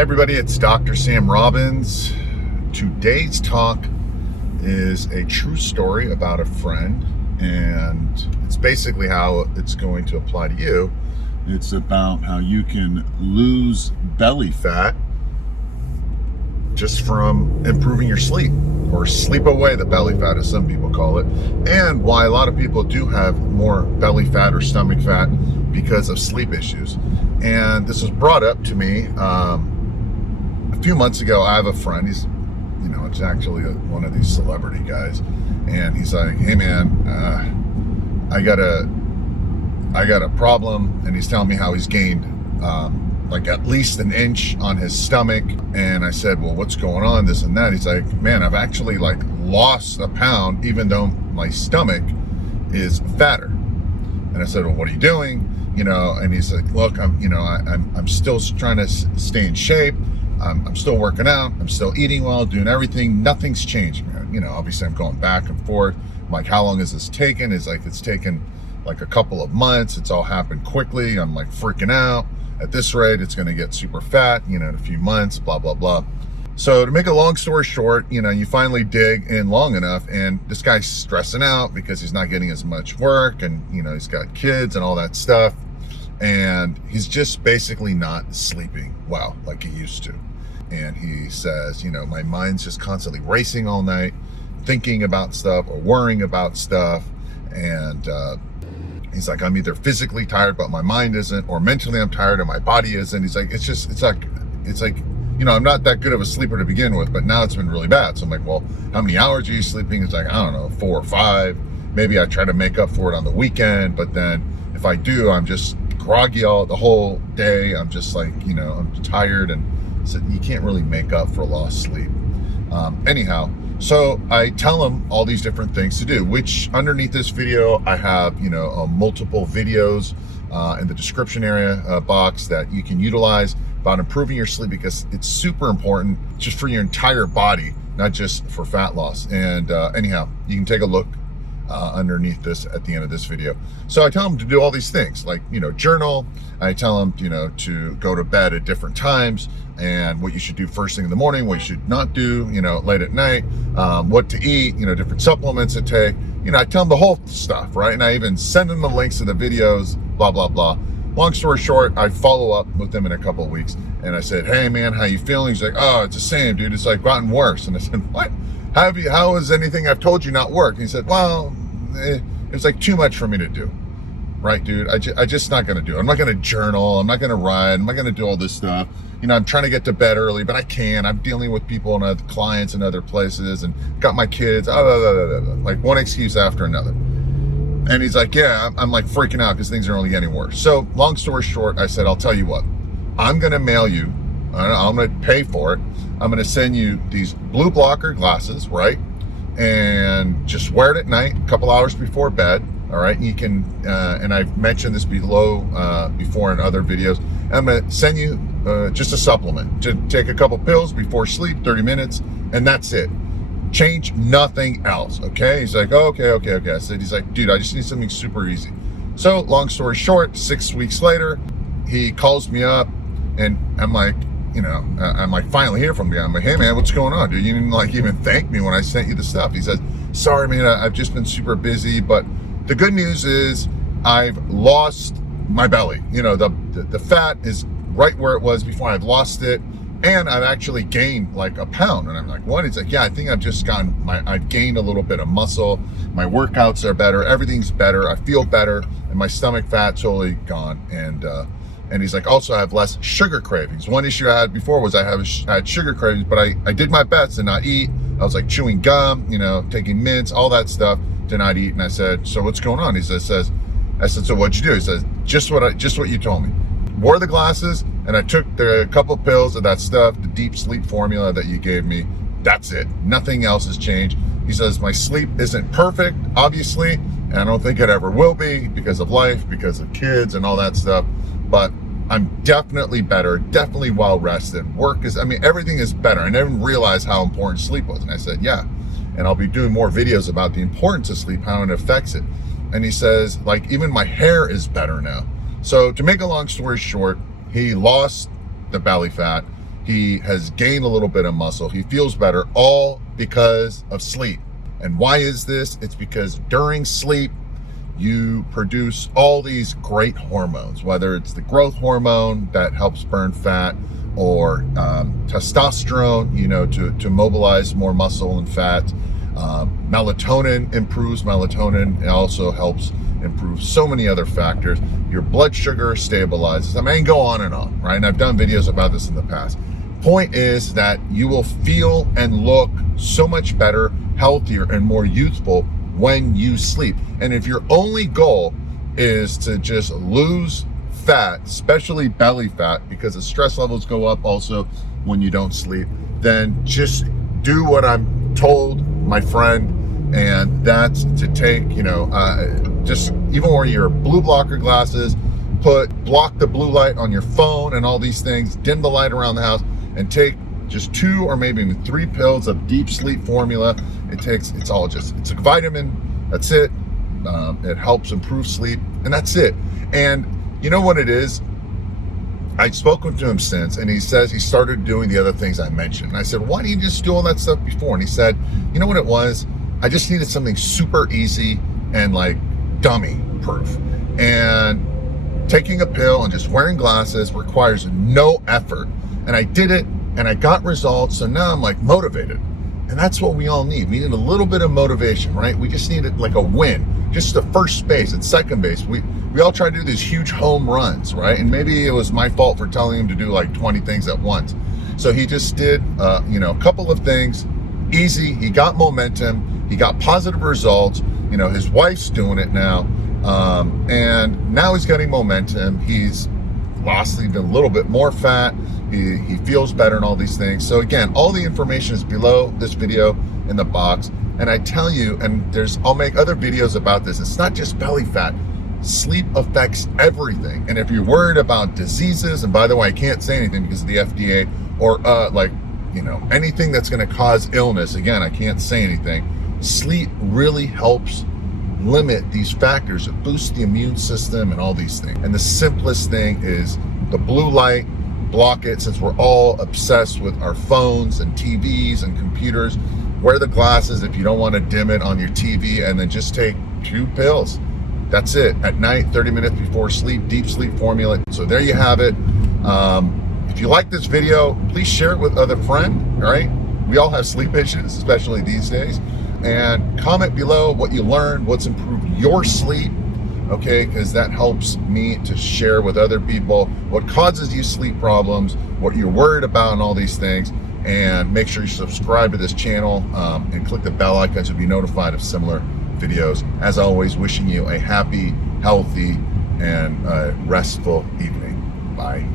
Everybody, it's Dr. Sam Robbins. Today's talk is a true story about a friend, and it's basically how it's going to apply to you. It's about how you can lose belly fat just from improving your sleep, or sleep away the belly fat, as some people call it, and why a lot of people do have more belly fat or stomach fat because of sleep issues. And this was brought up to me a few months ago. I have a friend, he's, it's actually one of these celebrity guys, and he's like, hey man, I got a problem, and he's telling me how he's gained like at least an inch on his stomach. And I said, well, what's going on, this and that? He's like, man, I've actually lost a pound even though my stomach is fatter. And I said, well, what are you doing? And he's like, look, I'm still trying to stay in shape. I'm still working out. I'm still eating well, doing everything. Nothing's changing. Obviously I'm going back and forth. I'm like, how long has this taken? It's taken like a couple of months. It's all happened quickly. I'm like freaking out. At this rate, it's going to get super fat, in a few months, blah, blah, blah. So to make a long story short, you finally dig in long enough, and this guy's stressing out because he's not getting as much work, and, he's got kids and all that stuff. And he's just basically not sleeping well like he used to. And he says, my mind's just constantly racing all night, thinking about stuff or worrying about stuff. And he's like, I'm either physically tired, but my mind isn't, or mentally I'm tired and my body isn't. He's like, it's like, I'm not that good of a sleeper to begin with, but now it's been really bad. So I'm like, well, how many hours are you sleeping? It's like, I don't know, 4 or 5. Maybe I try to make up for it on the weekend, but then if I do, I'm just groggy all the whole day. I'm just like, I'm tired, and so you can't really make up for lost sleep. Anyhow, so I tell him all these different things to do, which underneath this video, I have, multiple videos in the description area box that you can utilize about improving your sleep, because it's super important just for your entire body, not just for fat loss. And anyhow, you can take a look underneath this at the end of this video. So I tell him to do all these things, like, journal. I tell him, to go to bed at different times, and what you should do first thing in the morning, what you should not do, late at night, what to eat, different supplements to take. I tell him the whole stuff, right? And I even send him the links to the videos, blah, blah, blah. Long story short, I follow up with him in a couple of weeks, and I said, hey man, how you feeling? He's like, oh, it's the same, dude. It's like gotten worse. And I said, what? How has anything I've told you not worked? And he said, well, it's like too much for me to do. Right, dude? I just not going to do it. I'm not going to journal. I'm not going to write. I'm not going to do all this stuff. I'm trying to get to bed early, but I can't. I'm dealing with people and other clients in other places, and got my kids, like one excuse after another. And he's like, yeah, I'm like freaking out because things are only getting worse. So long story short, I said, I'll tell you what, I'm going to mail you, I'm going to pay for it. I'm going to send you these blue blocker glasses, right? And just wear it at night, a couple hours before bed. All right, you can, and I've mentioned this below before in other videos. I'm going to send you just a supplement to take a couple pills before sleep, 30 minutes, and that's it. Change nothing else, okay? He's like, okay. I said, he's like, dude, I just need something super easy. So long story short, 6 weeks later, he calls me up, and I'm like, I'm like finally hear from the guy. I'm like, hey man, what's going on, dude? You didn't even thank me when I sent you the stuff. He says, sorry man, I've just been super busy, but the good news is I've lost my belly. The fat is right where it was before. I've lost it, and I've actually gained like a pound. And I'm like, what? He's like, yeah, I think I've gained a little bit of muscle. My workouts are better. Everything's better. I feel better, and my stomach fat's totally gone. And he's like, also I have less sugar cravings. One issue I had before was I had sugar cravings, but I did my best to not eat. I was like chewing gum, taking mints, all that stuff, to not eat. And I said, so what's going on? He says, I said, so what'd you do? He says, just what you told me. Wore the glasses, and I took a couple pills of that stuff, the deep sleep formula that you gave me. That's it. Nothing else has changed. He says, my sleep isn't perfect, obviously, and I don't think it ever will be because of life, because of kids and all that stuff. But I'm definitely better, definitely well rested. Everything is better. I never realized how important sleep was. And I said, yeah. And I'll be doing more videos about the importance of sleep, how it affects it. And he says, even my hair is better now. So to make a long story short, he lost the belly fat. He has gained a little bit of muscle. He feels better, all because of sleep. And why is this? It's because during sleep, you produce all these great hormones, whether it's the growth hormone that helps burn fat, or testosterone, to mobilize more muscle and fat. Melatonin improves melatonin. It also helps improve so many other factors. Your blood sugar stabilizes. I mean, go on and on, right? And I've done videos about this in the past. Point is that you will feel and look so much better, healthier, and more youthful when you sleep. And if your only goal is to just lose fat, especially belly fat, because the stress levels go up also when you don't sleep, then just do what I'm told, my friend, and that's to take, just even wear your blue blocker glasses, block the blue light on your phone and all these things, dim the light around the house, and take just 2 or maybe even 3 pills of deep sleep formula. It's a vitamin. That's it. It helps improve sleep, and that's it. And you know what it is? I've spoken to him since, and he says he started doing the other things I mentioned. And I said, why didn't you just do all that stuff before? And he said, you know what it was? I just needed something super easy and like dummy proof. And taking a pill and just wearing glasses requires no effort. And I did it, and I got results. So now I'm like motivated. And that's what we all need. We need a little bit of motivation, right? We just need like a win, just the first base and second base. We all try to do these huge home runs, right? And maybe it was my fault for telling him to do like 20 things at once. So he just did, a couple of things, easy. He got momentum. He got positive results. His wife's doing it now. And now he's getting momentum. He's lost even a little bit more fat. He feels better and all these things. So again, all the information is below this video in the box. And I tell you, and I'll make other videos about this. It's not just belly fat. Sleep affects everything. And if you're worried about diseases, and by the way, I can't say anything because of the FDA, or anything that's going to cause illness, again, I can't say anything. Sleep really helps limit these factors. It boosts the immune system and all these things. And the simplest thing is the blue light. Block it. Since we're all obsessed with our phones and TVs and computers, wear the glasses if you don't want to dim it on your TV, and then just take 2 pills. That's it. At night, 30 minutes before sleep, deep sleep formula. So there you have it. If you like this video, please share it with other friends, all right? We all have sleep issues, especially these days. And comment below what you learned, what's improved your sleep, okay? Because that helps me to share with other people what causes you sleep problems, what you're worried about, and all these things. And make sure you subscribe to this channel and click the bell icon to be notified of similar videos. As always, wishing you a happy, healthy, and restful evening. Bye.